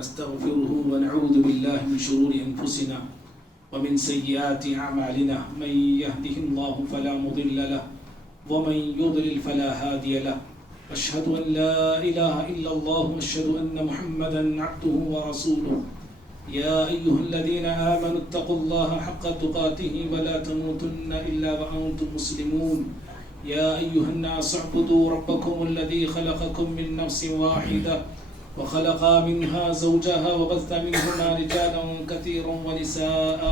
ونستغفره ونعوذ بالله من شرور أنفسنا ومن سيئات أعمالنا من يهده الله فلا مضل له ومن يضلل فلا هادي له أشهد أن لا إله إلا الله وأشهد أن محمدا عبده ورسوله يا أيها الذين آمنوا اتقوا الله حق تقاته ولا تموتن إلا وأنتم مسلمون يا أيها الناس اعبدوا ربكم الذي خلقكم من نفس واحدة وخلق منها زوجها وبث منهما رجالا كثيرا ونساء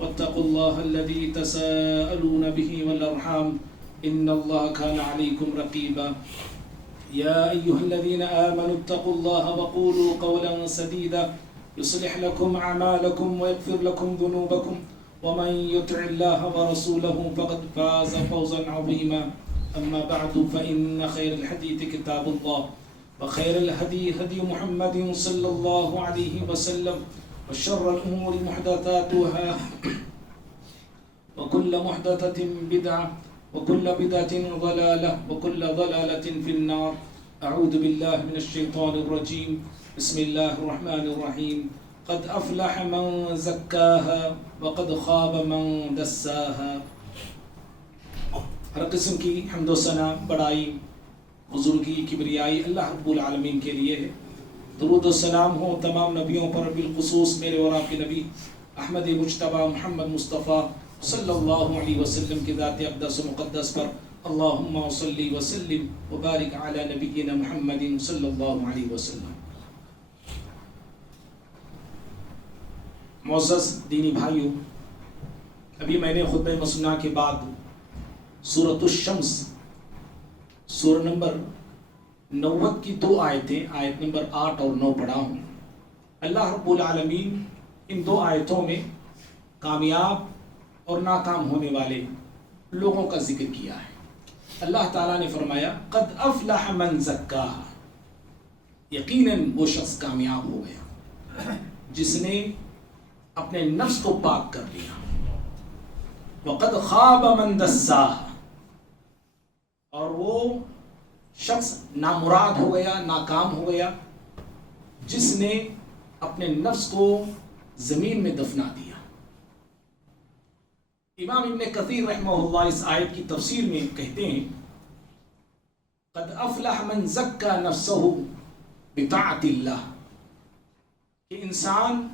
واتقوا الله الذي تساءلون به والأرحام إن الله كان عليكم رقيبا يا أيها الذين آمنوا اتقوا الله وقولوا قولا سديدا يصلح لكم أعمالكم ويغفر لكم ذنوبكم ومن يطع الله ورسوله فقد فاز فوزا عظيما أما بعد فإن خير الحديث كتاب الله وخير الهدي هدي محمد صلى الله عليه وسلم وشر الأمور محدثاتها وكل محدثة بدعة وكل بدعة ضلالة وكل ضلالة في النار أعوذ بالله من الشيطان الرجيم بسم الله الرحمن الرحيم قد أفلح من زكاها وقد خاب من دساها. ہر قسم کی حمد و ثنا بڑائی بزرگی کبریائی اللہ رب العالمین کے لیے ہے. درود و سلام ہو تمام نبیوں پر بالخصوص میرے اور آپ کے نبی احمد مجتبی محمد مصطفیٰ صلی اللہ علیہ وسلم کی ذات اقدس و مقدس پر. اللہم صلی وسلم وبارک علی نبینا محمد صلی اللہ علیہ وسلم. معزز دینی بھائیوں، ابھی میں نے خطبہ مسنہ کے بعد سورۃ الشمس سورہ نمبر 90 کی 2 آیتیں آیت نمبر 8 اور 9 پڑھا ہوں. اللہ رب العالمین ان 2 آیتوں میں کامیاب اور ناکام ہونے والے لوگوں کا ذکر کیا ہے. اللہ تعالیٰ نے فرمایا قد افلح من زکاہا، یقیناً وہ شخص کامیاب ہو گیا جس نے اپنے نفس کو پاک کر لیا. وقد خاب من دساہا، اور وہ شخص نامراد ہو گیا، ناکام ہو گیا جس نے اپنے نفس کو زمین میں دفنا دیا. امام ابن کثیر رحمہ اللہ اس آیت کی تفسیر میں کہتے ہیں قد افلح من زکا نفسہ بطاعت اللہ، کہ انسان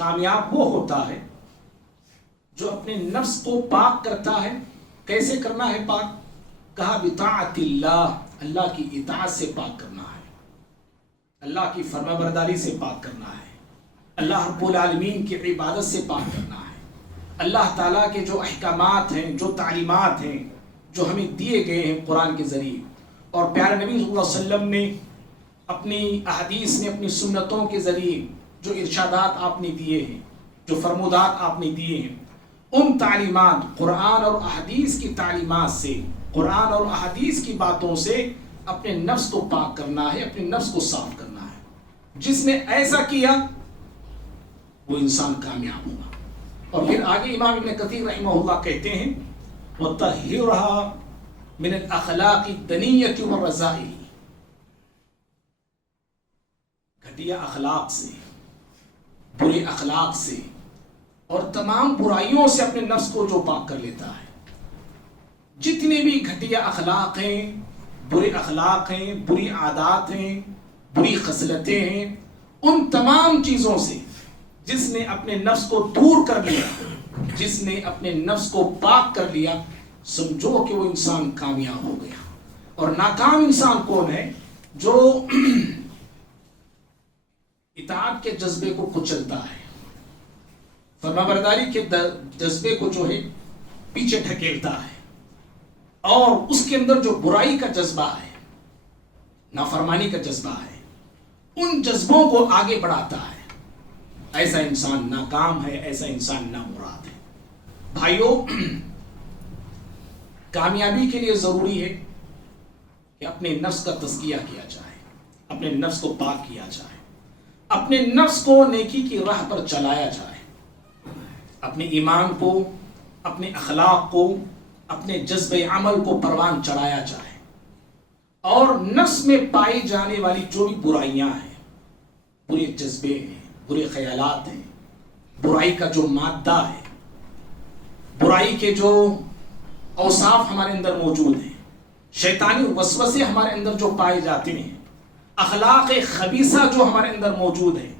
کامیاب وہ ہوتا ہے جو اپنے نفس کو پاک کرتا ہے. کیسے کرنا ہے پاک؟ کہا بطاعت اللہ، اللہ کی اطاعت سے پاک کرنا ہے، اللہ کی فرما برداری سے پاک کرنا ہے، اللہ رب العالمین کی عبادت سے پاک کرنا ہے. اللہ تعالیٰ کے جو احکامات ہیں، جو تعلیمات ہیں، جو ہمیں دیے گئے ہیں قرآن کے ذریعے، اور پیارے نبی صلی اللہ علیہ وسلم نے اپنی احادیث میں، اپنی سنتوں کے ذریعے جو ارشادات آپ نے دیے ہیں، جو فرمودات آپ نے دیے ہیں، ان تعلیمات قرآن اور احادیث کی تعلیمات سے، قرآن اور احادیث کی باتوں سے اپنے نفس کو پاک کرنا ہے، اپنے نفس کو صاف کرنا ہے. جس نے ایسا کیا وہ انسان کامیاب ہوگا. اور پھر آگے امام ابن کثیر رحمہ اللہ کہتے ہیں وَطَهِّرْهَا مِنَ الْأَخْلَاقِ الدَّنِيَّةِ وَالرَّذَائِلِ، گھٹیا اخلاق سے، برے اخلاق سے اور تمام برائیوں سے اپنے نفس کو جو پاک کر لیتا ہے. جتنے بھی گھٹیا اخلاق ہیں، برے اخلاق ہیں، بری عادات ہیں، بری خصلتیں ہیں، ان تمام چیزوں سے جس نے اپنے نفس کو دور کر لیا، جس نے اپنے نفس کو پاک کر لیا، سمجھو کہ وہ انسان کامیاب ہو گیا. اور ناکام انسان کون ہے؟ جو اطاعت کے جذبے کو کچلتا ہے، فرما برداری کے جذبے کو جو ہے پیچھے ڈھکیلتا ہے، اور اس کے اندر جو برائی کا جذبہ ہے، نافرمانی کا جذبہ ہے، ان جذبوں کو آگے بڑھاتا ہے. ایسا انسان ناکام ہے، ایسا انسان نامراد ہے. بھائیوں، کامیابی کے لیے ضروری ہے کہ اپنے نفس کا تزکیہ کیا جائے، اپنے نفس کو پاک کیا جائے، اپنے نفس کو نیکی کی راہ پر چلایا جائے، اپنے ایمان کو، اپنے اخلاق کو، اپنے جذب عمل کو پروان چڑھایا جائے، اور نفس میں پائی جانے والی جو بھی برائیاں ہیں، برے جذبے ہیں، برے خیالات ہیں، برائی کا جو مادہ ہے، برائی کے جو اوصاف ہمارے اندر موجود ہیں، شیطانی وسوسے ہمارے اندر جو پائے جاتے ہیں، اخلاق خبیثہ جو ہمارے اندر موجود ہے،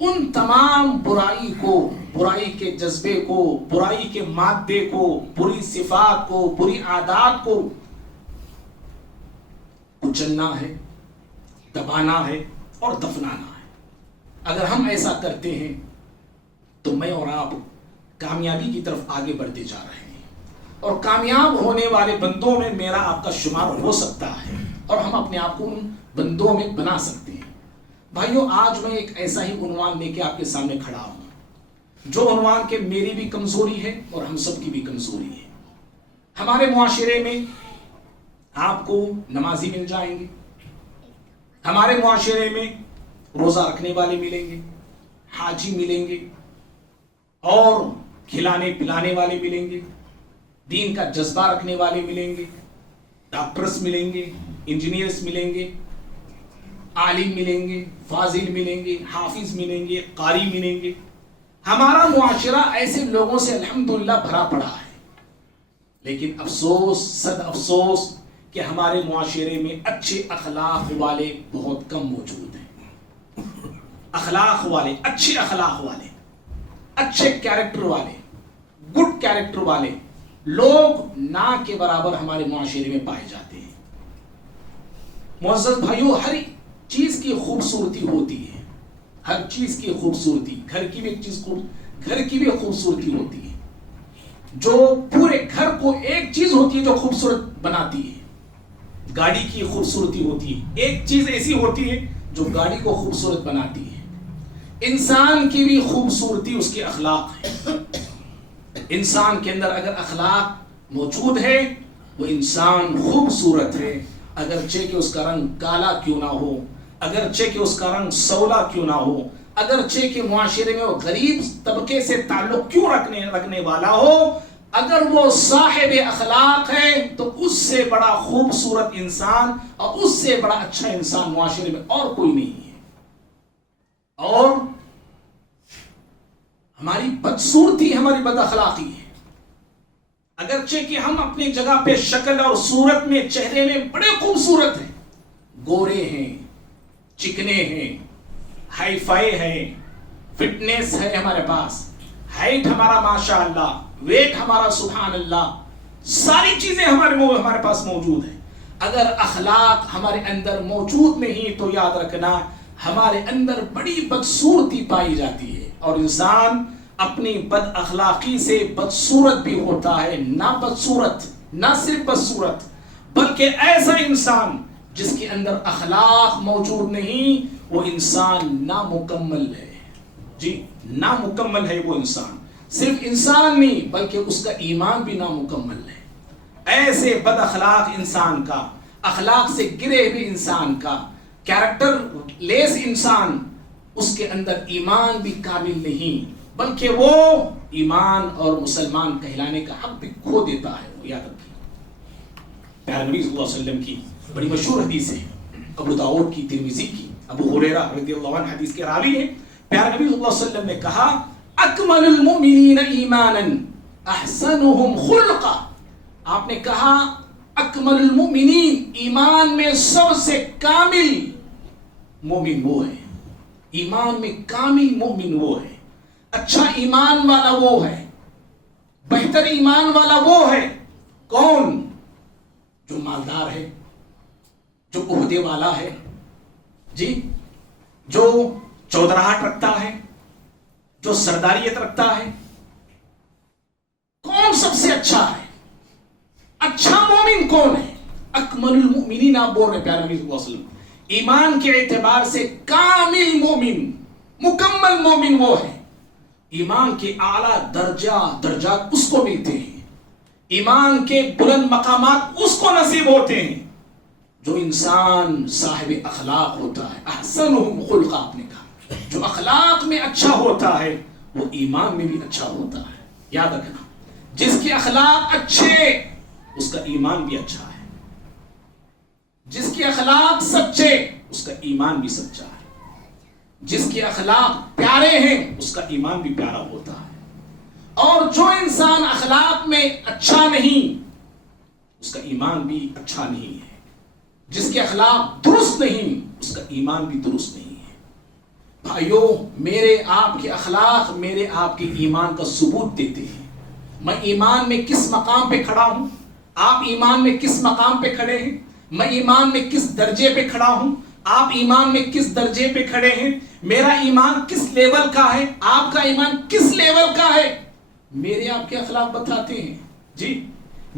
ان تمام برائی کو، برائی کے جذبے کو، برائی کے مادے کو، بری صفات کو، بری عادات کو کچلنا ہے، دبانا ہے اور دفنانا ہے۔ اگر ہم ایسا کرتے ہیں تو میں اور آپ کامیابی کی طرف آگے بڑھتے جا رہے ہیں، اور کامیاب ہونے والے بندوں میں میرا آپ کا شمار ہو سکتا ہے، اور ہم اپنے آپ کو ان بندوں میں بنا سکتے ہیں۔ بھائیو، آج میں ایک ایسا ہی عنوان لے کے آپ کے سامنے کھڑا ہوں، جو عنوان کہ میری بھی کمزوری ہے اور ہم سب کی بھی کمزوری ہے۔ ہمارے معاشرے میں آپ کو نمازی مل جائیں گے، ہمارے معاشرے میں روزہ رکھنے والے ملیں گے، حاجی ملیں گے، اور کھلانے پلانے والے ملیں گے، دین کا جذبہ رکھنے والے ملیں گے، ڈاکٹرز ملیں گے، انجینئرز ملیں گے، عالم ملیں گے، فاضل ملیں گے، حافظ ملیں گے، قاری ملیں گے۔ ہمارا معاشرہ ایسے لوگوں سے الحمدللہ بھرا پڑا ہے، لیکن افسوس، صد افسوس کہ ہمارے معاشرے میں اچھے اخلاق والے بہت کم موجود ہیں۔ اخلاق والے، اچھے اخلاق والے، اچھے کیریکٹر والے، گڈ کیریکٹر والے لوگ نہ کے برابر ہمارے معاشرے میں پائے جاتے ہیں۔ معزز بھائیو، ہر چیز کی خوبصورتی ہوتی ہے، ہر چیز کی خوبصورتی، گھر کی بھی ایک چیز گھر کی بھی خوبصورتی ہوتی ہے، جو پورے گھر کو ایک چیز ہوتی ہے جو خوبصورت بناتی ہے۔ گاڑی کی خوبصورتی ہوتی ہے، ایک چیز ایسی ہوتی ہے جو گاڑی کو خوبصورت بناتی ہے۔ انسان کی بھی خوبصورتی اس کے اخلاق ہے۔ انسان کے اندر اگر اخلاق موجود ہے، وہ انسان خوبصورت ہے، اگرچہ کہ اس کا رنگ کالا کیوں نہ ہو، اگرچہ کہ اس کا رنگ سولا کیوں نہ ہو، اگرچہ کہ معاشرے میں وہ غریب طبقے سے تعلق کیوں رکھنے والا ہو، اگر وہ صاحب اخلاق ہے تو اس سے بڑا خوبصورت انسان اور اس سے بڑا اچھا انسان معاشرے میں اور کوئی نہیں ہے۔ اور ہماری بدصورتی ہماری بد اخلاقی ہے، اگرچہ کہ ہم اپنی جگہ پہ شکل اور صورت میں، چہرے میں بڑے خوبصورت ہیں، گورے ہیں، چکنے ہیں، ہائی فائی ہیں، فٹنس ہے ہمارے پاس، ہائٹ ہمارا ماشاءاللہ، ویٹ ہمارا سبحان اللہ، ساری چیزیں ہمارے پاس موجود ہیں۔ اگر اخلاق ہمارے اندر موجود نہیں تو یاد رکھنا ہمارے اندر بڑی بدصورتی پائی جاتی ہے، اور انسان اپنی بد اخلاقی سے بدصورت بھی ہوتا ہے۔ نہ صرف بدصورت بلکہ ایسا انسان جس کے اندر اخلاق موجود نہیں، وہ انسان نامکمل ہے۔ جی، نامکمل ہے وہ انسان، صرف انسان نہیں بلکہ اس کا ایمان بھی نامکمل ہے۔ ایسے بد اخلاق انسان کا، اخلاق سے گرے ہوئے انسان کا، کیریکٹر لیس انسان، اس کے اندر ایمان بھی کامل نہیں، بلکہ وہ ایمان اور مسلمان کہلانے کا حق بھی کھو دیتا ہے۔ وہ یاد رکھیے، پیارے نبی صلی اللہ علیہ وسلم کی بڑی مشہور حدیث ہے، ابو داؤد کی، ترمذی کی، ابو ہریرہ رضی اللہ عنہ حدیث کے راوی ہیں۔ پیارے نبی صلی اللہ علیہ وسلم نے کہا، اکمل المؤمنین ایمانا احسنهم خلقا۔ آپ نے کہا اکمل المؤمنین، ایمان میں سب سے کامل مومن وہ ہے، ایمان میں کامل مومن وہ ہے، اچھا ایمان والا وہ ہے، بہتر ایمان والا وہ ہے۔ کون؟ جو مالدار ہے، جو عہدے والا ہے، جی، جو چودراہٹ رکھتا ہے، جو سرداریت رکھتا ہے۔ کون سب سے اچھا ہے؟ اچھا مومن کون ہے؟ اکمل المؤمنین، آپ بول رہے ہیں پیارے نبی صلی اللہ علیہ وسلم، ایمان کے اعتبار سے کامل مومن، مکمل مومن وہ ہے۔ ایمان کے اعلیٰ درجات اس کو ملتے ہیں، ایمان کے بلند مقامات اس کو نصیب ہوتے ہیں جو انسان صاحب اخلاق ہوتا ہے۔ احسنہم خلقا، آپ نے کہا جو اخلاق میں اچھا ہوتا ہے وہ ایمان میں بھی اچھا ہوتا ہے۔ یاد رکھنا، جس کے اخلاق اچھے اس کا ایمان بھی اچھا ہے، جس کے اخلاق سچے اس کا ایمان بھی سچا ہے۔ جس کے اخلاق پیارے ہیں اس کا ایمان بھی پیارا ہوتا ہے، اور جو انسان اخلاق میں اچھا نہیں اس کا ایمان بھی اچھا نہیں ہے، جس کے اخلاق درست نہیں اس کا ایمان بھی درست نہیں ہے۔ بھائیو، میرے آپ کے اخلاق میرے آپ کے ایمان کا ثبوت دیتے ہیں۔ میں ایمان میں کس مقام پہ کھڑا ہوں، آپ ایمان میں کس مقام پہ کھڑے ہیں، میں ایمان میں کس درجے پہ کھڑا ہوں، آپ ایمان میں کس درجے پہ کھڑے ہیں، میرا ایمان کس لیول کا ہے، آپ کا ایمان کس لیول کا ہے، میرے آپ کے اخلاق بتاتے ہیں۔ جی،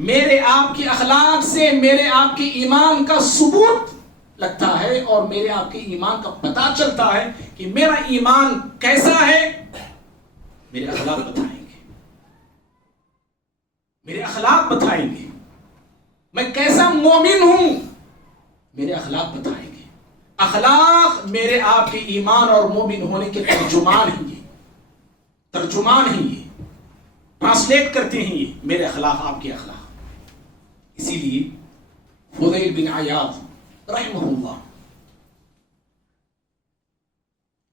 میرے آپ کے اخلاق سے میرے آپ کے ایمان کا ثبوت لگتا ہے، اور میرے آپ کے ایمان کا پتہ چلتا ہے کہ میرا ایمان کیسا ہے۔ میرے اخلاق بتائیں گے، میرے اخلاق بتائیں گے میں کیسا مومن ہوں، میرے اخلاق بتائیں گے۔ اخلاق میرے آپ کے ایمان اور مومن ہونے کے ترجمان ہیں، یہ ترجمان ہیں، یہ ٹرانسلیٹ کرتے ہیں، یہ میرے اخلاق آپ کے اخلاق۔ اسی لیے فضیل بن عیاض رحمہ اللہ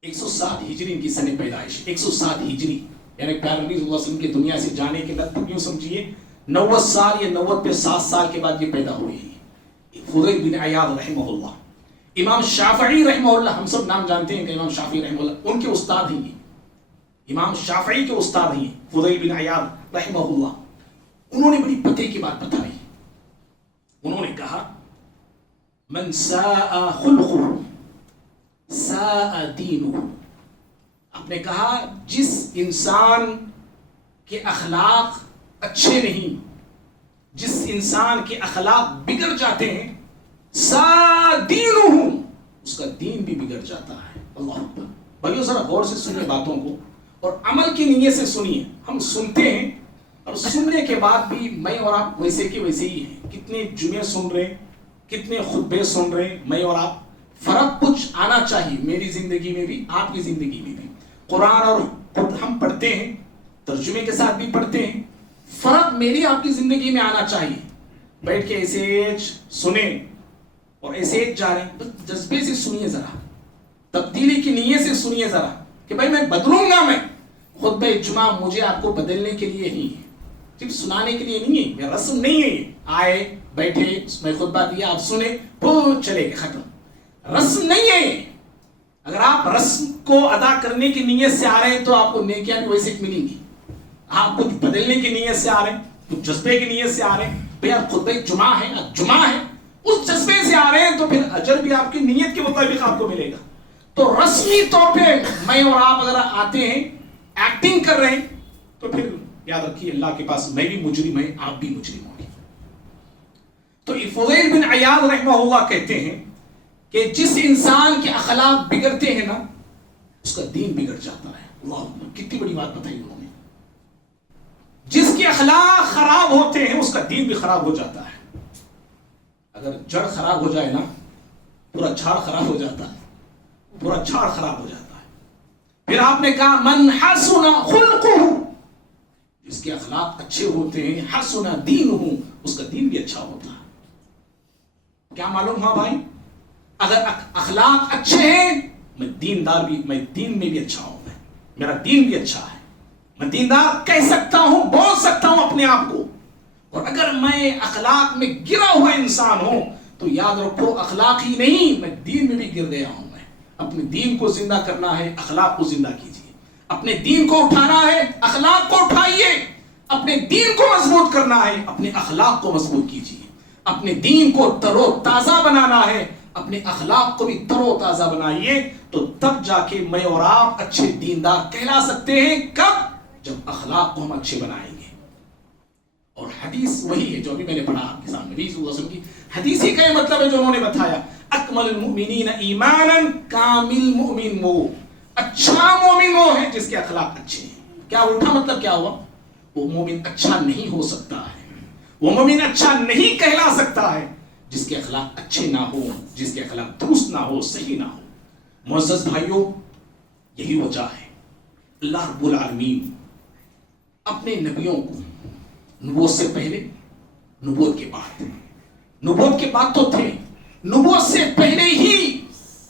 107 ہجری کی سن پیدائش، 107 ہجری یعنی پیارے نبی صلی اللہ علیہ وسلم کی دنیا سے جانے کے لگ بھگ یوں سمجھیے 90 سال یا 90 پہ 7 سال کے بعد یہ پیدا ہوئی ہے، فضیل بن عیاض رحمہ اللہ۔ امام شافعی رحمہ اللہ، ہم سب نام جانتے ہیں کہ امام شافعی رحمہ اللہ ان کے استاد ہیں، یہ امام شافعی کے استاد ہیں فضیل بن عیاض رحمہ اللہ۔ انہوں نے بڑی پتے کی بات بتائی، انہوں نے کہا من ساء خلقه ساء دینه۔ آپ نے کہا جس انسان کے اخلاق اچھے نہیں، جس انسان کے اخلاق بگڑ جاتے ہیں، ساء دینه، اس کا دین بھی بگڑ جاتا ہے۔ اللہ اکبر۔ بھائیو ذرا غور سے سنیے باتوں کو اور عمل کی نیت سے سنیے۔ ہم سنتے ہیں اور سننے کے بعد بھی میں اور آپ ویسے کے ویسے ہی ہیں، کتنے جمعے سن رہے ہیں، کتنے خطبے سن رہے ہیں، میں اور آپ فرق کچھ آنا چاہیے، میری زندگی میں بھی آپ کی زندگی میں بھی۔ قرآن اور ہم پڑھتے ہیں، ترجمے کے ساتھ بھی پڑھتے ہیں، فرق میری آپ کی زندگی میں آنا چاہیے۔ بیٹھ کے ایسے سنیں اور ایسے جا رہے ہیں، جذبے سے سنیے، ذرا تبدیلی کی نیت سے سنیے ذرا کہ بھائی میں بدلوں گا، میں خطبہ جمعہ مجھے آپ کو بدلنے کے لیے ہی ہے، صرف سنانے کے لیے نہیں ہے، یہ رسم نہیں ہے آئے بیٹھے میں خطبہ دیا آپ سنے وہ چلے گئے ختم، رسم نہیں ہے۔ اگر آپ رسم کو ادا کرنے کی نیت سے آ رہے ہیں تو آپ کو نیکیاں بھی ویسے ملیں گی، آپ کچھ بدلنے کی نیت سے آ رہے ہیں، کچھ جذبے کی نیت سے آ رہے ہیں، بھئی آپ خطبہ جمعہ ہے، جمعہ ہے، اس جذبے سے آ رہے ہیں تو پھر اجر بھی آپ کی نیت کے مطابق آپ کو ملے گا۔ تو رسمی طور پہ میں اور آپ اگر آتے ہیں ایکٹنگ کر رہے ہیں تو پھر یاد رکھیے اللہ کے پاس میں بھی مجرم ہے، آپ بھی مجرم ہوں گے۔ تو فضیل بن عیاض رحمہ اللہ کہتے ہیں کہ جس انسان کے اخلاق بگڑتے ہیں نا اس کا دین بگڑ جاتا ہے۔ اللہ، کتنی بڑی بات بتائی انہوں نے۔ جس کے اخلاق خراب ہوتے ہیں اس کا دین بھی خراب ہو جاتا ہے۔ اگر جڑ خراب ہو جائے نا پورا جھاڑ خراب ہو جاتا ہے، پورا جھاڑ خراب ہو جاتا ہے۔ پھر آپ نے کہا من حسن خلقہ، جس کے اخلاق اچھے ہوتے ہیں، حسن دینہ، اس کا دین بھی اچھا ہوتا ہے۔ کیا معلوم ہوا بھائی؟ اگر اخلاق اچھے ہیں میں دیندار بھی، میں دین میں بھی اچھا ہوں، میرا دین بھی اچھا ہے، میں دیندار کہہ سکتا ہوں، بول سکتا ہوں اپنے آپ کو۔ اور اگر میں اخلاق میں گرا ہوا انسان ہوں تو یاد رکھو اخلاق ہی نہیں میں دین میں بھی گر گیا ہوں۔ میں اپنے دین کو زندہ کرنا ہے، اخلاق کو زندہ کیجیے۔ اپنے دین کو اٹھانا ہے، اخلاق کو اٹھائیے۔ اپنے دین کو مضبوط کرنا ہے، اپنے اخلاق کو مضبوط کیجیے۔ اپنے دین کو تر و تازہ بنانا ہے، اپنے اخلاق کو بھی تر و تازہ بنائیے، تو تب جا کے میں اور آپ اچھے دیندار کہلا سکتے ہیں۔ کب؟ جب اخلاق کو ہم اچھے بنائیں گے۔ اور حدیث وہی ہے جو ابھی میں نے پڑھا آپ کے سامنے، نبی صلی اللہ علیہ وسلم کی حدیث ہی کا یہ مطلب ہے جو انہوں نے بتایا، اکمل المؤمنین ایمانا، کامل مومن وہ، اچھا مومن وہ ہے جس کے اخلاق اچھے ہیں۔ کیا الٹا مطلب کیا ہوا؟ وہ مومن اچھا نہیں ہو سکتا ہے، وہ مومن اچھا نہیں کہلا سکتا ہے جس کے اخلاق اچھے نہ ہو، جس کے اخلاق درست نہ ہو، صحیح نہ ہو۔ معزز بھائیوں، یہی وجہ ہے اللہ رب العالمین اپنے نبیوں کو نبوت سے پہلے، نبوت کے بعد، نبوت کے بعد تو تھے، نبوت سے پہلے ہی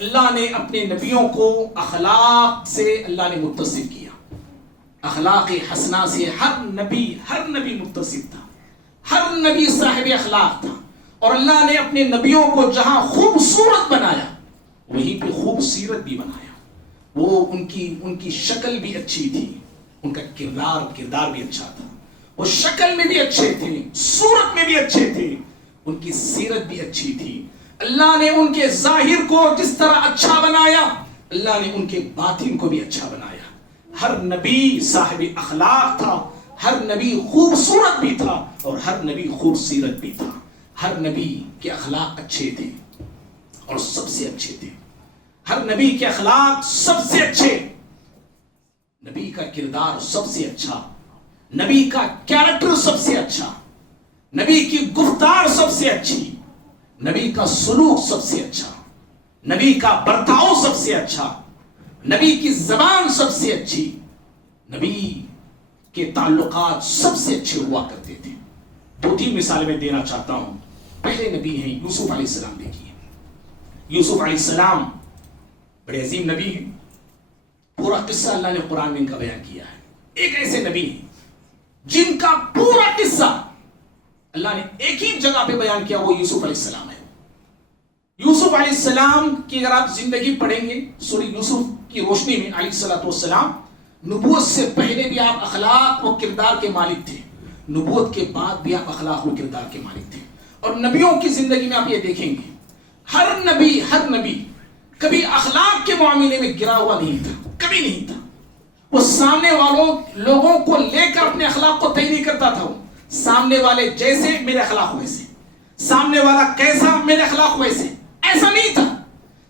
اللہ نے اپنے نبیوں کو اخلاق سے اللہ نے متصف کیا. اخلاق حسنہ سے ہر نبی متصف تھا. ہر نبی صاحب اخلاق تھا. اور اللہ نے اپنے نبیوں کو جہاں خوبصورت بنایا وہیں پہ خوبصورت بھی بنایا. وہ ان کی شکل بھی اچھی تھی, ان کا کردار بھی اچھا تھا. وہ شکل میں بھی اچھے تھے, صورت میں بھی اچھے تھے, ان کی سیرت بھی اچھی تھی. اللہ نے ان کے ظاہر کو جس طرح اچھا بنایا, اللہ نے ان کے باطن کو بھی اچھا بنایا. ہر نبی صاحب اخلاق تھا, ہر نبی خوبصورت بھی تھا, اور ہر نبی خوبصورت بھی تھا. ہر نبی کے اخلاق اچھے تھے اور سب سے اچھے تھے. ہر نبی کے اخلاق سب سے اچھے, نبی کا کردار سب سے اچھا, نبی کا کیریکٹر سب سے اچھا, نبی کی گفتار سب سے اچھی, نبی کا سلوک سب سے اچھا, نبی کا برتاؤ سب سے اچھا, نبی کی زبان سب سے اچھی, نبی کے تعلقات سب سے اچھے ہوا کرتے تھے. 2-3 مثالیں میں دینا چاہتا ہوں. پہلے نبی ہیں یوسف علیہ السلام. دیکھیے یوسف علیہ السلام بڑے عظیم نبی ہیں. پورا قصہ اللہ نے قرآن میں ان کا بیان کیا ہے. ایک ایسے نبی ہیں جن کا پورا قصہ اللہ نے ایک ہی جگہ پہ بیان کیا, وہ یوسف علیہ السلام ہے. یوسف علیہ السلام کی اگر آپ زندگی پڑھیں گے سورہ یوسف کی روشنی میں, علیہ الصلوۃ والسلام نبوت سے پہلے بھی آپ اخلاق و کردار کے مالک تھے, نبوت کے بعد بھی آپ اخلاق و کردار کے مالک تھے. اور نبیوں کی زندگی میں آپ یہ دیکھیں گے ہر نبی کبھی اخلاق کے معاملے میں گرا ہوا نہیں تھا, کبھی نہیں تھا. وہ سامنے لوگوں کو لے کر اپنے اخلاق کو طے نہیں کرتا تھا. سامنے والے جیسے میرے اخلاق ویسے, سامنے والا کیسا میرے اخلاق ویسے, ایسا نہیں تھا.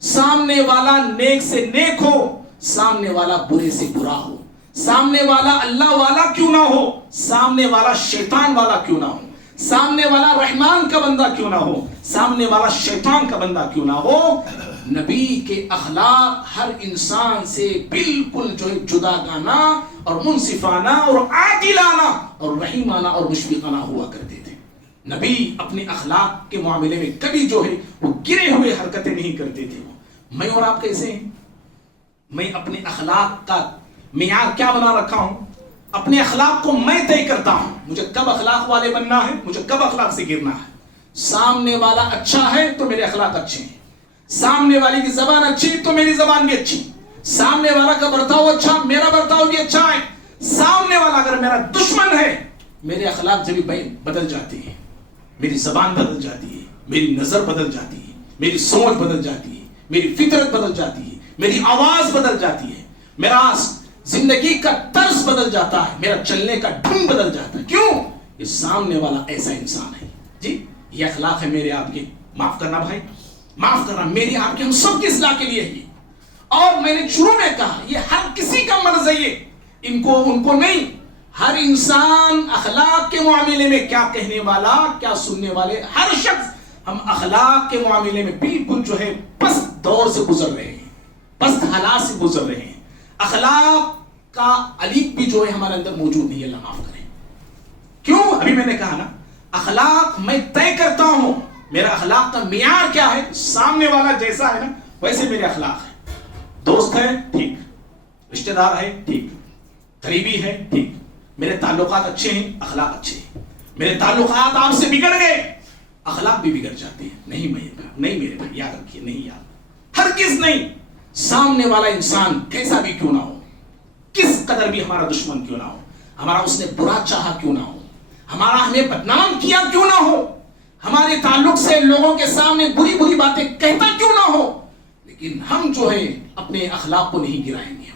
سامنے والا نیک سے نیک ہو, سامنے والا برے سے برا ہو, سامنے والا اللہ والا کیوں نہ ہو, سامنے والا شیطان والا کیوں نہ ہو, سامنے والا رحمان کا بندہ کیوں نہ ہو, سامنے والا شیطان کا بندہ کیوں نہ ہو, نبی کے اخلاق ہر انسان سے بالکل جو ہے جداگانہ اور منصفانہ اور عادلانہ اور رحیمانہ اور مشفقانہ ہوا کرتے تھے. نبی اپنے اخلاق کے معاملے میں کبھی جو ہے وہ گرے ہوئے حرکتیں نہیں کرتے تھے. میں اور آپ کیسے ہیں؟ میں اپنے اخلاق کا معیار کیا بنا رکھا ہوں؟ اپنے اخلاق کو میں طے کرتا ہوں, مجھے کب اخلاق والے بننا ہے, مجھے کب اخلاق سے گرنا ہے. سامنے والا اچھا ہے تو میرے اخلاق اچھے ہیں, سامنے والی کی زبان اچھی تو میری زبان بھی اچھی, سامنے والا کا برتاؤ اچھا میرا برتاؤ بھی اچھا ہے. سامنے والا اگر میرا دشمن ہے میرے اخلاق جب بدل جاتے ہیں, میری زبان بدل جاتی ہے, میری نظر بدل جاتی ہے, میری سوچ بدل جاتی ہے, میری فطرت بدل جاتی ہے, میری آواز بدل جاتی ہے, میرا زندگی کا طرز بدل جاتا ہے, میرا چلنے کا ڈھنگ بدل جاتا ہے. کیوں؟ یہ سامنے والا ایسا انسان ہے. جی یہ اخلاق ہے میرے آپ کے. معاف کرنا بھائی, معاف کرنا, میری آپ کے ہم سب کی اصلاح کے لیے ہے یہ. اور میں نے شروع میں کہا یہ ہر کسی کا مرض ہے, یہ ان کو نہیں, ہر انسان اخلاق کے معاملے میں کیا کہنے والا کیا سننے والے, ہر شخص ہم اخلاق کے معاملے میں بالکل جو ہے پست دور سے گزر رہے ہیں, پست حالات سے گزر رہے ہیں. اخلاق کا علیق بھی جو ہے ہمارے اندر موجود نہیں ہے, اللہ معاف کرے. کیوں؟ ابھی میں نے کہا نا اخلاق میں طے کرتا ہوں, میرا اخلاق کا معیار کیا ہے, سامنے والا جیسا ہے نا ویسے میرے اخلاق ہے. دوست ہے ٹھیک, رشتہ دار ہے ٹھیک, قریبی ہے ٹھیک, میرے تعلقات اچھے ہیں اخلاق اچھے ہیں. میرے تعلقات آپ سے بگڑ گئے اخلاق بھی بگڑ جاتے ہیں. نہیں میرے بھائی یاد رکھیے, نہیں یاد ہرگز نہیں. سامنے والا انسان کیسا بھی کیوں نہ ہو, کس قدر بھی ہمارا دشمن کیوں نہ ہو, ہمارا اس نے برا چاہا کیوں نہ ہو, ہمارا ہمیں بدنام کیا کیوں نہ ہو, ہمارے تعلق سے لوگوں کے سامنے بری باتیں کہتا کیوں نہ ہو, لیکن ہم جو ہے اپنے اخلاق کو نہیں گرائیں گے,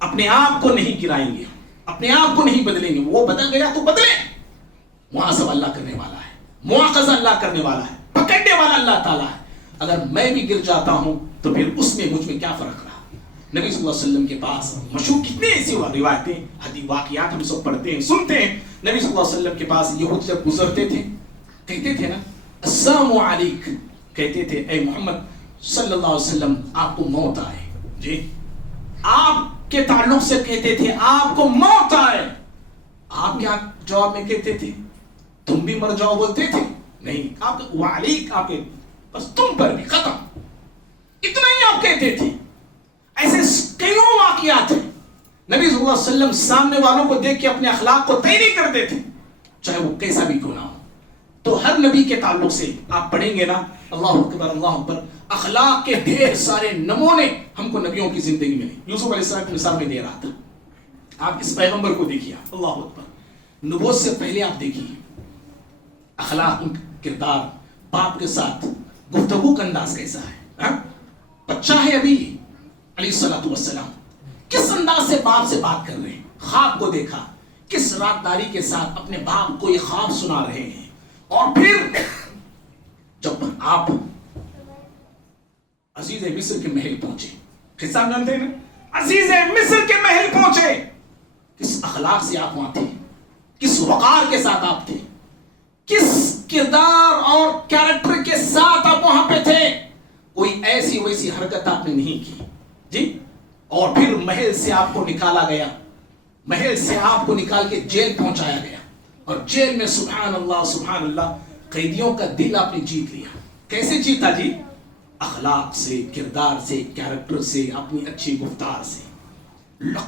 اپنے آپ کو نہیں گرائیں گے, اپنے آپ کو نہیں بدلیں گے. وہ بدل گیا تو بدلے, محاسبہ اللہ کرنے والا ہے, مواخذہ اللہ کرنے والا ہے, پکڑنے والا اللہ تعالیٰ ہے. اگر میں بھی گر جاتا ہوں تو پھر اس میں مجھ میں کیا فرق رہا. نبی صلی اللہ علیہ وسلم کے پاس مشہور کتنے ایسی روایتیں حدیث واقعات ہم سب پڑھتے ہیں سنتے ہیں. نبی صلی اللہ علیہ وسلم کے پاس یہود جب گزرتے تھے کہتے تھے نا السلام علیک, کہتے تھے اے محمد صلی اللہ علیہ وسلم آپ کو موت آئے. جی آپ کے تعلق سے کہتے تھے آپ کو موت آئے. آپ کیا جواب میں کہتے تھے؟ تم بھی مر جاؤ بولتے تھے؟ نہیں, آپ وعلیک, آپ کے بس تم پر بھی ختم, اتنا ہی آپ کہتے تھے. ایسے کئیوں واقعات ہیں. نبی صلی اللہ علیہ وسلم سامنے والوں کو دیکھ کے اپنے اخلاق کو طے نہیں کرتے تھے, چاہے وہ کیسا بھی کیوں نہ ہو. تو ہر نبی کے تعلق سے آپ پڑھیں گے نا, اللہ اکبر اللہ اکبر, اخلاق کے ڈھیر سارے نمونے ہم کو نبیوں کی زندگی میں. یوسف علیہ السلام کی مثال میں دے رہا تھا, آپ اس پیغمبر کو دیکھیے, اللہ اکبر. نبوت سے پہلے آپ دیکھیے اخلاق, کردار, باپ کے ساتھ گفتگو کا انداز کیسا ہے. بچہ ہے ابھی علیہ الصلوۃ والسلام, کس انداز سے باپ سے بات کر رہے ہیں. خواب کو دیکھا, کس راداری کے ساتھ اپنے باپ کو یہ خواب سنا رہے ہیں. اور پھر جب آپ عزیز مصر کے محل پہنچے, قصہ جانتے ہیں نا, عزیز مصر کے محل پہنچے, کس اخلاق سے آپ وہاں تھے, کس وقار کے ساتھ آپ تھے, کس کردار اور کیریکٹر کے ساتھ آپ وہاں پہ تھے. کوئی ایسی ویسی حرکت آپ نے نہیں کی جی. اور پھر محل سے آپ کو نکالا گیا, محل سے آپ کو نکال کے جیل پہنچایا گیا, اور جیل میں سبحان اللہ قیدیوں کا دل آپ نے جیت لیا. کیسے جیتا جی؟ اخلاق سے, کردار سے, کیریکٹر سے, اپنی اچھی گفتار سے.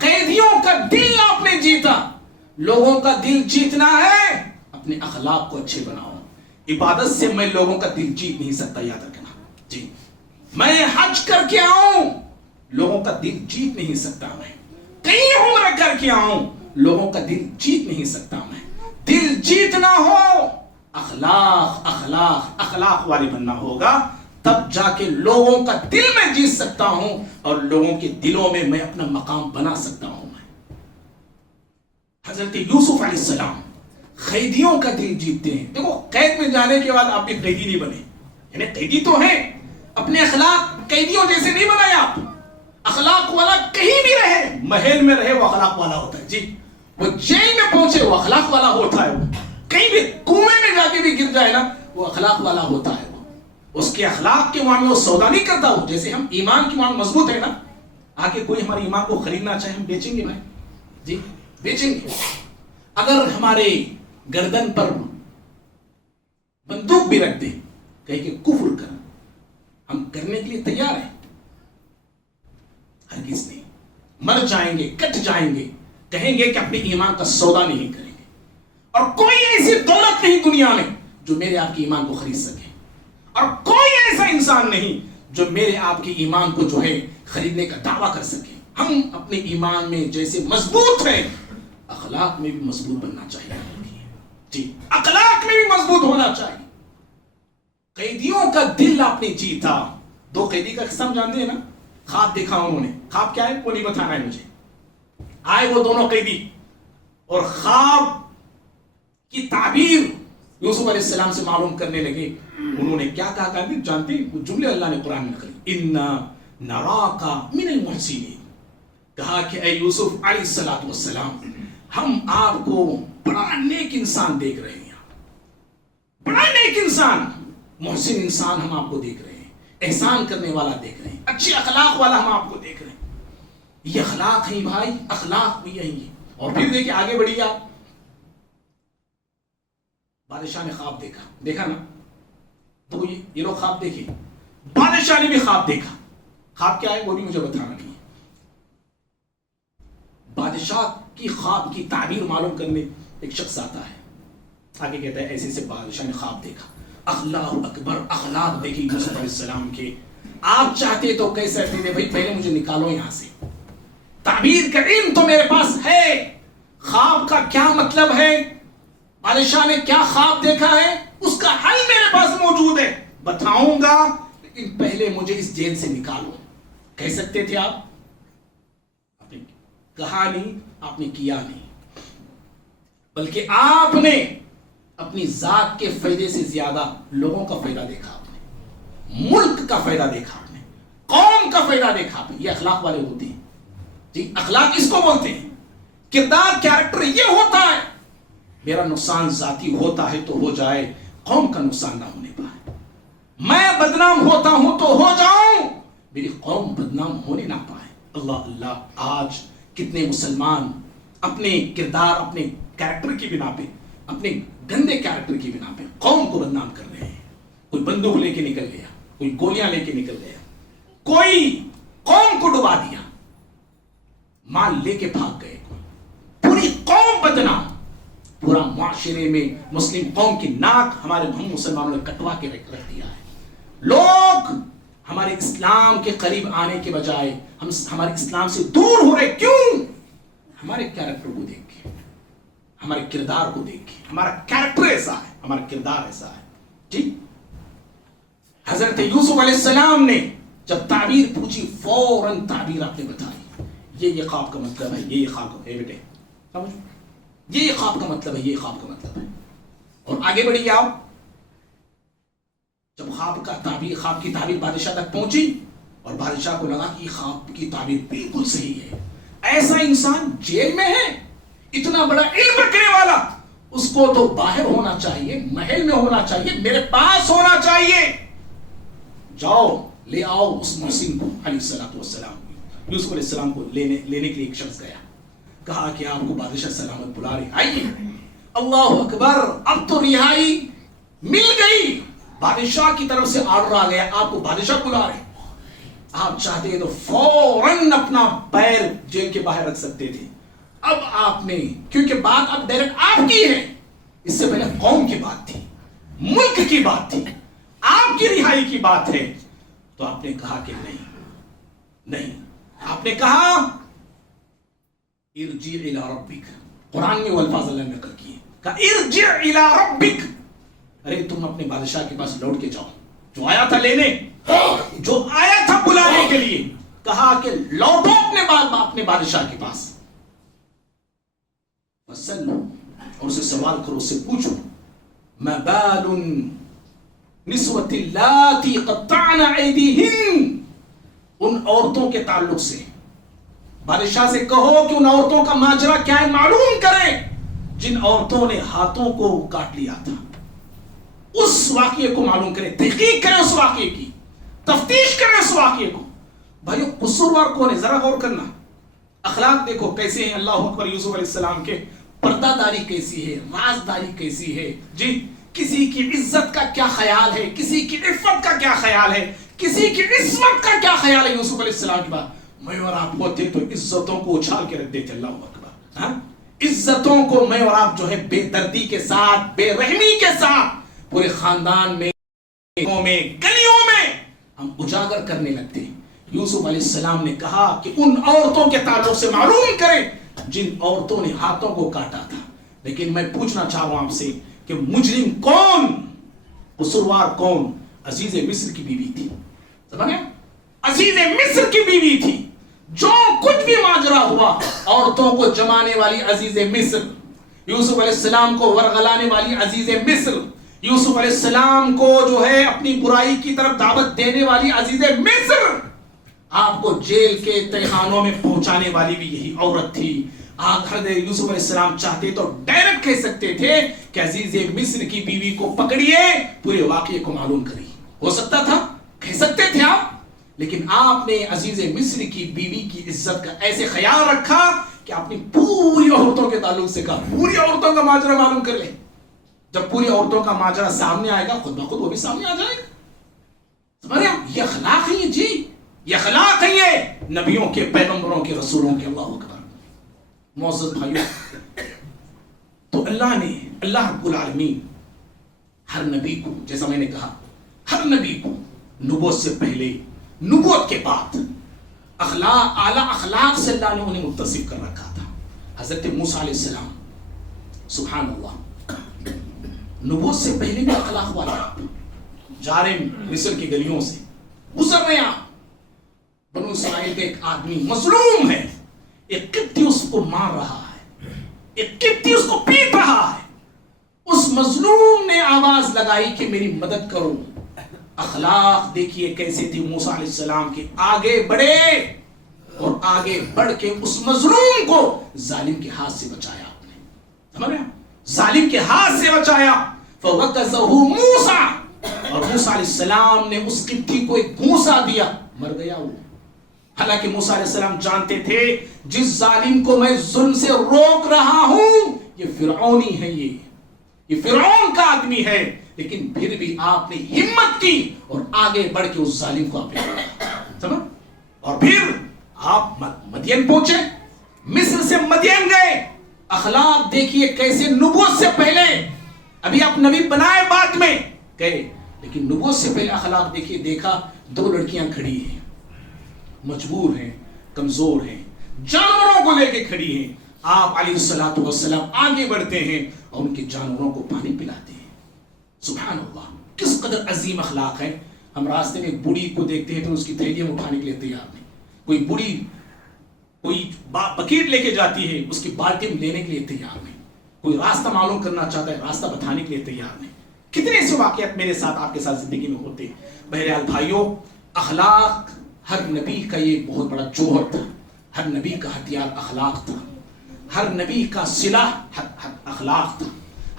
قیدیوں کا دل آپ نے جیتا. لوگوں کا دل جیتنا ہے, اپنے اخلاق کو اچھے بناؤ. عبادت سے میں لوگوں کا دل جیت نہیں سکتا, یاد رکھنا جی. میں حج کر کے آؤں, لوگوں کا دل جیت نہیں سکتا. میں کئی عمرہ کر کے آؤں, لوگوں کا دل جیت نہیں سکتا. میں دل جیتنا ہو, اخلاق اخلاق اخلاق والے بننا ہوگا, تب جا کے لوگوں کا دل میں جیت سکتا ہوں, اور لوگوں کے دلوں میں اپنا مقام بنا سکتا ہوں. میں حضرت یوسف علیہ السلام قیدیوں کا دل جیتتے ہیں. دیکھو قید میں جانے کے بعد آپ بھی قیدی نہیں بنے, یعنی قیدی تو ہیں, اپنے اخلاق قیدیوں جیسے نہیں بنائے آپ. اخلاق والا کہیں بھی رہے, محل میں رہے, وہ اخلاق والا ہوتا ہے جی. وہ جیل میں پہنچے, وہ اخلاق والا ہوتا ہے. وہ کہیں بھی کنویں میں جا کے بھی گر جائے نا, وہ اخلاق والا ہوتا ہے. وہ اس کے اخلاق کے معاملے وہ سودا نہیں کرتا. ہو جیسے ہم ایمان کے معاملے مضبوط ہے نا, آگے کوئی ہمارے ایمان کو خریدنا چاہے ہم بیچیں گے بھائی جی, بیچیں گے. اگر ہمارے گردن پر بندوق بھی رکھ دیں, کہیں کہ کفر کر, ہم کرنے کے لیے تیار ہیں. ہرگز نہیں. مر جائیں گے, کٹ جائیں گے, کہیں گے کہ اپنے ایمان کا سودا نہیں کریں گے. اور کوئی ایسی دولت نہیں دنیا میں جو میرے آپ کے ایمان کو خرید سکے, اور کوئی ایسا انسان نہیں جو میرے آپ کے ایمان کو جو ہے خریدنے کا دعویٰ کر سکے. ہم اپنے ایمان میں جیسے مضبوط ہیں, اخلاق میں بھی مضبوط بننا چاہیے جی. اخلاق میں بھی مضبوط ہونا چاہیے. قیدیوں کا دل آپ نے جیتا. دو قیدی کا قسم جانتے ہیں نا, خواب دیکھا انہوں نے. خواب کیا ہے وہ نہیں بتانا ہے مجھے. آئے وہ دونوں قیدی, اور خواب کی تعبیر یوسف علیہ السلام سے معلوم کرنے لگے. انہوں نے کیا کہا جانتے ہیں؟ وہ جملے اللہ نے قرآن میں نقلی, انا نراکا من المحسنین. کہا کہ اے یوسف علیہ السلام, ہم آپ کو بڑا نیک انسان دیکھ رہے ہیں, بڑا نیک انسان, محسن انسان ہم آپ کو دیکھ رہے ہیں, احسان کرنے والا دیکھ رہے ہیں, اچھے اخلاق والا ہم آپ کو دیکھ رہے ہیں. یہ اخلاق ہیں بھائی, اخلاق بھی یہی ہے. اور پھر دیکھیں آگے بڑھیے آپ. بادشاہ نے خواب دیکھا, دیکھا نا, تو یہ لوگ خواب دیکھیں, بادشاہ نے بھی خواب دیکھا. خواب کیا ہے وہ بھی مجھے بتانا نہیں ہے. بادشاہ کی خواب کی تعبیر معلوم کرنے ایک شخص آتا ہے, آگے کہتا ہے ایسے سے بادشاہ نے خواب دیکھا. اللہ اکبر, اخلاق دیکھی یوسف علیہ السلام کے. آپ چاہتے تو کہہ سکتے تھے بھائی پہلے مجھے نکالو یہاں سے, تعبیر کا علم تو میرے پاس ہے, خواب کا کیا مطلب ہے, بادشاہ نے کیا خواب دیکھا ہے, اس کا حل میرے پاس موجود ہے, بتاؤں گا, لیکن پہلے مجھے اس جیل سے نکالو. کہہ سکتے تھے آپ, آپ نے کہا نہیں, آپ نے کیا نہیں, بلکہ آپ نے اپنی ذات کے فائدے سے زیادہ لوگوں کا فائدہ دیکھا. آپ نے ملک کا فائدہ دیکھا, آپ نے قوم کا فائدہ دیکھا. آپ نے, یہ اخلاق والے ہوتے ہیں جی. اخلاق اس کو بولتے ہیں. کردار, کیریکٹر یہ ہوتا ہے, میرا نقصان ذاتی ہوتا ہے تو ہو جائے, قوم کا نقصان نہ ہونے پائے. میں بدنام ہوتا ہوں تو ہو جاؤں, میری قوم بدنام ہونے نہ پائے. اللہ اللہ, آج کتنے مسلمان اپنے کردار, اپنے کیریکٹر کی بنا پہ, اپنے گندے کیریکٹر کی بنا پہ قوم کو بدنام کر رہے ہیں. کوئی بندوق لے کے نکل گیا, کوئی گولیاں لے کے نکل گیا, کوئی قوم کو ڈبا دیا, مال لے کے بھاگ گئے, پوری قوم بدنام, پورا معاشرے میں مسلم قوم کی ناک ہمارے ہم مسلمانوں نے کٹوا کے رکھ دیا ہے. لوگ ہمارے اسلام کے قریب آنے کے بجائے ہم ہمارے اسلام سے دور ہو رہے. کیوں؟ ہمارے کیریکٹر کو دیکھ کے, ہمارے کردار کو دیکھ کے. ہمارا کیریکٹر ایسا ہے, ہمارا کردار ایسا ہے. ٹھیک, حضرت یوسف علیہ السلام نے جب تعبیر پوچھی فوراً تعبیر آپ نے بتائی. یہ خواب کا مطلب ہے, یہ خواب کا ہے بیٹے, سمجھو, یہ خواب کا مطلب ہے, یہ خواب کا مطلب ہے. اور آگے بڑھی آپ, جب خواب کی تعبیر بادشاہ تک پہنچی اور بادشاہ کو لگا کہ خواب کی تعبیر بالکل صحیح ہے, ایسا انسان جیل میں ہے, اتنا بڑا علم رکھنے والا, اس کو تو باہر ہونا چاہیے, محل میں ہونا چاہیے, میرے پاس ہونا چاہیے. جاؤ لے آؤ اس محسن کو علیہ الصلوۃ والسلام. یوسف علیہ السلام کو لینے کے لیے ایک شخص گیا, کہا کہ آپ کو بادشاہ سلامت بلا رہے, آئیے. اللہ اکبر, اب تو رہائی مل گئی, بادشاہ کی طرف سے آرڈر آ گیا, آپ کو بادشاہ بلا رہے. آپ چاہتے ہیں تو فوراً اپنا پیر جیل کے باہر رکھ سکتے تھے. اب آپ نے, کیونکہ بات اب ڈائریکٹ آپ کی ہے, اس سے پہلے قوم کی بات تھی, ملک کی بات تھی, آپ کی رہائی کی بات ہے, تو آپ نے کہا کہ نہیں. آپ نے کہا ارجع الی ربک, قرآن میں وہ الفاظ اللہ نے نقل کیے, کہا ارجع الی ربک, ارے تم اپنے بادشاہ کے پاس لوٹ کے جاؤ, جو آیا تھا لینے, جو آیا تھا بلانے کے لیے, کہا کہ لوٹو اپنے بادشاہ کے پاس. وسلو, اور اسے سوال کرو, اس سے پوچھو, ما بال نسوۃ اللاتی قطعن ایدیہن, ان عورتوں کے تعلق سے بادشاہ سے کہو کہ ان عورتوں کا ماجرا کیا ہے معلوم کریں, جن عورتوں نے ہاتھوں کو کاٹ لیا تھا. اس واقعے کو معلوم کریں, تحقیق کریں اس واقعے کی, تفتیش کریں اس واقعے کو. بھائیو قصوروار کون ہے ذرا غور کرنا. اخلاق دیکھو کیسے ہیں, اللہ اکبر, یوسف علیہ السلام کے پردہ داری کیسی ہے, رازداری کیسی ہے. جی, کسی کی عزت کا کیا خیال ہے, کسی کی عفت کا کیا خیال ہے, کسی کی عصمت کا کیا خیال ہے. یوسف علیہ السلام کے بعد میں اور آپ ہوتے تو عزتوں کو اچھال کے رکھ دیتے. اللہ اکبر, ہاں, عزتوں کو میں اور آپ جو ہے بے دردی کے ساتھ, بے رحمی کے ساتھ پورے خاندان میں, گلیوں میں ہم اجاگر کرنے لگتے ہیں. یوسف علیہ السلام نے کہا کہ ان عورتوں کے تعلق سے معلوم کریں جن عورتوں نے ہاتھوں کو کاٹا تھا. لیکن میں پوچھنا چاہ رہا ہوں آپ سے کہ مجرم کون, قصوروار کون؟ عزیز مصر کی بیوی تھی. سمجھے, عزیز مصر کی بیوی تھی. جو کچھ بھی ماجرا ہوا, عورتوں کو جمانے والی عزیز مصر, یوسف علیہ السلام کو ورغلانے والی عزیز مصر, یوسف علیہ السلام کو جو ہے اپنی برائی کی طرف دعوت دینے والی عزیز مصر, آپ کو جیل کے تہخانوں میں پہنچانے والی بھی یہی عورت تھی. حضرت یوسف علیہ السلام چاہتے تو ڈائریکٹ کہہ سکتے تھے کہ عزیز مصر کی بیوی کو پکڑیے, پورے واقعے کو معلوم کریے, ہو سکتا تھا, کہہ سکتے تھے آپ. لیکن آپ نے عزیز مصر کی بیوی کی عزت کا ایسے خیال رکھا کہ آپ نے پوری عورتوں کے تعلق سے کہا پوری عورتوں کا ماجرا معلوم کر لیں. جب پوری عورتوں کا ماجرا سامنے آئے گا, خود بخود وہ بھی سامنے آ جائے گا. سمجھ رہے ہیں, یہ اخلاق ہے, یہ جی یہ اخلاق ہے, یہ نبیوں کے, پیغمبروں کے, رسولوں کے. اللہ اکبر. معزز بھائیو, تو اللہ رب العالمین ہر نبی کو, جیسا میں نے کہا, ہر نبی کو نبوت سے پہلے, نبوت کے بعد اخلاق, اعلیٰ اخلاق سے اللہ نے انہیں متصف کر رکھا تھا. حضرت موسیٰ علیہ السلام, سبحان اللہ, نبوت سے پہلے بھی اخلاق والے, جا رہے مصر کی گلیوں سے گزر رہے ہیں, بنو اسرائیل کا ایک آدمی مظلوم ہے, ایک قبطی اس کو مار رہا ہے, ایک قبطی اس کو پیٹ رہا ہے. اس مظلوم نے آواز لگائی کہ میری مدد کرو. اخلاق دیکھیے کیسے تھی موسیٰ علیہ السلام کے, آگے بڑھے اور آگے بڑھ کے اس مظلوم کو ظالم کے ہاتھ سے بچایا. آپ نے سمجھ رہے ہیں, ظالم کے ہاتھ سے بچایا. فَوَكَزَهُ مُوسَى, اور موسیٰ علیہ السلام نے اس قبطی کو ایک گھونسا دیا, مر گیا وہ. حالانکہ موسیٰ علیہ السلام جانتے تھے جس ظالم کو میں ظلم سے روک رہا ہوں یہ فرعونی ہے, یہ فرعون کا آدمی ہے. لیکن پھر بھی آپ نے ہمت کی اور آگے بڑھ کے اس ظالم کو آپ نے سمجھ. اور پھر آپ مدین پہنچے، مصر سے مدین گئے. اخلاق دیکھیے کیسے نبوت سے پہلے، ابھی آپ نبی بنائے بعد میں گئے، لیکن نبوت سے پہلے اخلاق دیکھیے. دیکھا 2 لڑکیاں کھڑی ہیں، مجبور ہیں، کمزور ہیں، جانوروں کو لے کے کھڑی ہیں. آپ علیہ الصلوۃ والسلام آگے بڑھتے ہیں اور ان کے جانوروں کو پانی پلاتے ہیں. سبحان اللہ، کس قدر عظیم اخلاق ہے. ہم راستے میں ایک بوڑھی کو دیکھتے ہیں تو اس کی تھیلیاں اٹھانے کے لیے تیار نہیں. کوئی بوڑھی کوئی بکیٹ لے کے جاتی ہے، اس کی بالٹی لینے کے لیے تیار نہیں. کوئی راستہ معلوم کرنا چاہتا ہے، راستہ بتانے کے لیے تیار نہیں. کتنے ایسے واقعات میرے ساتھ آپ کے ساتھ زندگی میں ہوتے ہیں. بہرحال بھائیوں، اخلاق ہر نبی کا یہ بہت بڑا جوہر تھا. ہر نبی کا ہتھیار اخلاق تھا. ہر نبی کا سلاح اخلاق تھا.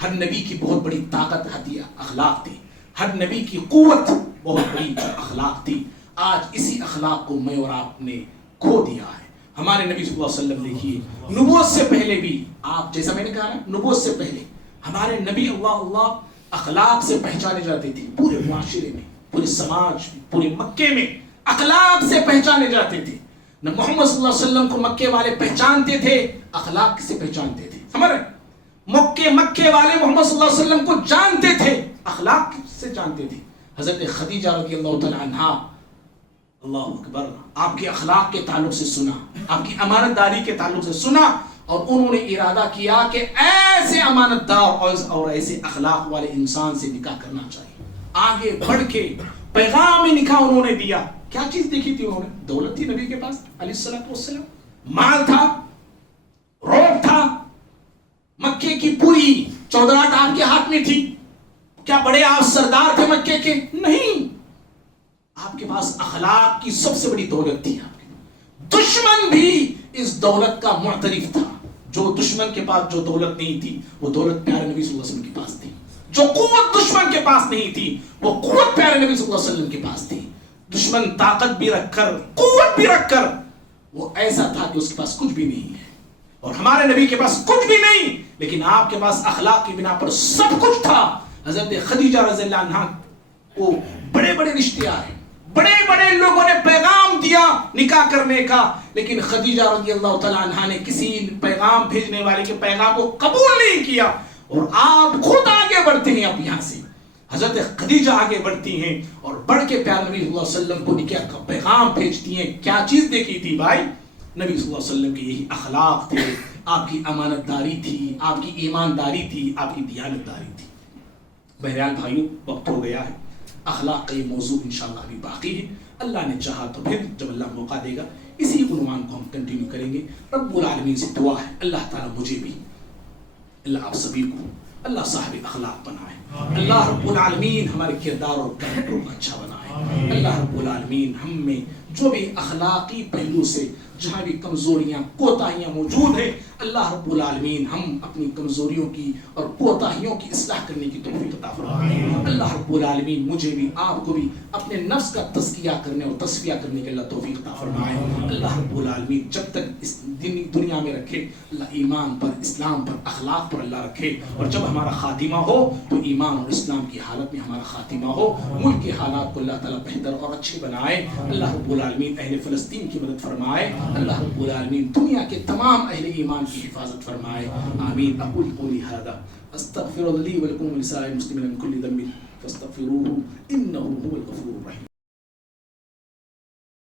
ہر نبی کی بہت بڑی طاقت ہتھیار اخلاق تھی. ہر نبی کی قوت بہت بڑی اخلاق تھی. آج اسی اخلاق کو میں اور آپ نے کھو دیا ہے. ہمارے نبی صلی اللہ علیہ وسلم دیکھیے، نبوت سے پہلے بھی، آپ جیسا میں نے کہا نا، نبوت سے پہلے ہمارے نبی اللہ اخلاق سے پہچانے جاتے تھے. پورے معاشرے میں، پورے سماج میں، پورے مکے میں اخلاق سے پہچانے جاتے تھے. نہ محمد صلی اللہ علیہ وسلم کو مکے والے پہچانتے تھے، اخلاق سے پہچانتے تھے. سمجھ رہے؟ مکے والے محمد صلی اللہ علیہ وسلم کو جانتے تھے، اخلاق سے جانتے تھے. حضرت خدیجہ رضی اللہ تعالی عنہا، اللہ اکبر، آپ کے اخلاق کے تعلق سے سنا، آپ کی امانت داری کے تعلق سے سنا، اور انہوں نے ارادہ کیا کہ ایسے امانت دار اور ایسے اخلاق والے انسان سے نکاح کرنا چاہیے. آگے بڑھ کے پیغام نکاح انہوں نے دیا. کیا چیز دیکھی تھی انہوں نے؟ دولت تھی نبی کے پاس علیہ الصلوۃ والسلام، مال تھا، روب تھا، مکے کی پوری چودراہٹ آپ کے ہاتھ میں تھی. کیا بڑے آپ سردار تھے مکے کے؟ نہیں، آپ کے پاس اخلاق کی سب سے بڑی دولت تھی. آپ کے دشمن بھی اس دولت کا معترف تھا. جو دشمن کے پاس جو دولت نہیں تھی، وہ دولت پیارے نبی صلی اللہ علیہ وسلم کے پاس تھی. جو قوت دشمن کے پاس نہیں تھی، وہ قوت پیارے نبی صلی اللہ علیہ وسلم کے پاس تھی. دشمن طاقت بھی رکھ کر، قوت بھی رکھ کر، وہ ایسا تھا کہ اس کے پاس کچھ بھی نہیں ہے. اور ہمارے نبی کے پاس کچھ بھی نہیں، لیکن آپ کے پاس اخلاق کی بنا پر سب کچھ تھا. حضرت خدیجہ رضی اللہ عنہا کو بڑے بڑے رشتے آئے، بڑے بڑے لوگوں نے پیغام دیا نکاح کرنے کا، لیکن خدیجہ رضی اللہ تعالی عنہا نے کسی پیغام بھیجنے والے کے پیغام کو قبول نہیں کیا. اور آپ خود آگے بڑھتے ہیں. اب یہاں سے حضرت خدیجہ آگے بڑھتی ہیں اور بڑھ کے پیارے نبی صلی اللہ علیہ وسلم کو نکاح کا پیغام بھیجتی ہیں. کیا چیز دیکھی تھی بھائی؟ نبی صلی اللہ علیہ وسلم کی یہی اخلاق تھے. آپ کی امانت داری تھی، آپ کی ایمانداری تھی، آپ کی دیانت داری تھی. بہرحال بھائیوں، وقت ہو گیا ہے. اخلاق کا یہ موضوع انشاءاللہ ابھی باقی ہے. اللہ نے چاہا تو پھر جب اللہ موقع دے گا اسی عنوان کو ہم کنٹینیو کریں گے. رب العالمین سے دعا ہے اللہ تعالیٰ مجھے بھی، اللہ آپ سبھی کو اللہ صاحب اخلاق بنائے. اللہ رب العالمین ہمارے کردار اور کریکٹر کو اچھا بنائے. اللہ رب العالمین ہم میں جو بھی اخلاقی پہلو سے جہاں بھی کمزوریاں کوتاہیاں موجود ہیں، اللہ رب العالمین ہم اپنی کمزوریوں کی اور کوتاہیوں کی اصلاح کرنے کی توفیق عطا فرمائے. اللہ رب العالمین مجھے بھی آپ کو بھی اپنے نفس کا تزکیہ کرنے اور تصفیہ کرنے کے اللہ توفیق عطا فرمائے. اللہ رب العالمین جب تک اس دنیا میں رکھے، اللہ ایمان پر، اسلام پر، اخلاق پر اللہ رکھے، اور جب ہمارا خاتمہ ہو تو ایمان اور اسلام کی حالت میں ہمارا خاتمہ ہو. ملک کے حالات کو اللہ تعالیٰ بہتر اور اچھے بنائے. اللہ رب العالمین اہل فلسطین کی مدد فرمائے. اللہ رب العالمین دنیا کے تمام اہل ایمان کی حفاظت فرمائے. آمین. اقول قولی هذا استغفر لي ولكم ولسائر المسلمين من كل ذنب فاستغفروه انه هو الغفور الرحيم.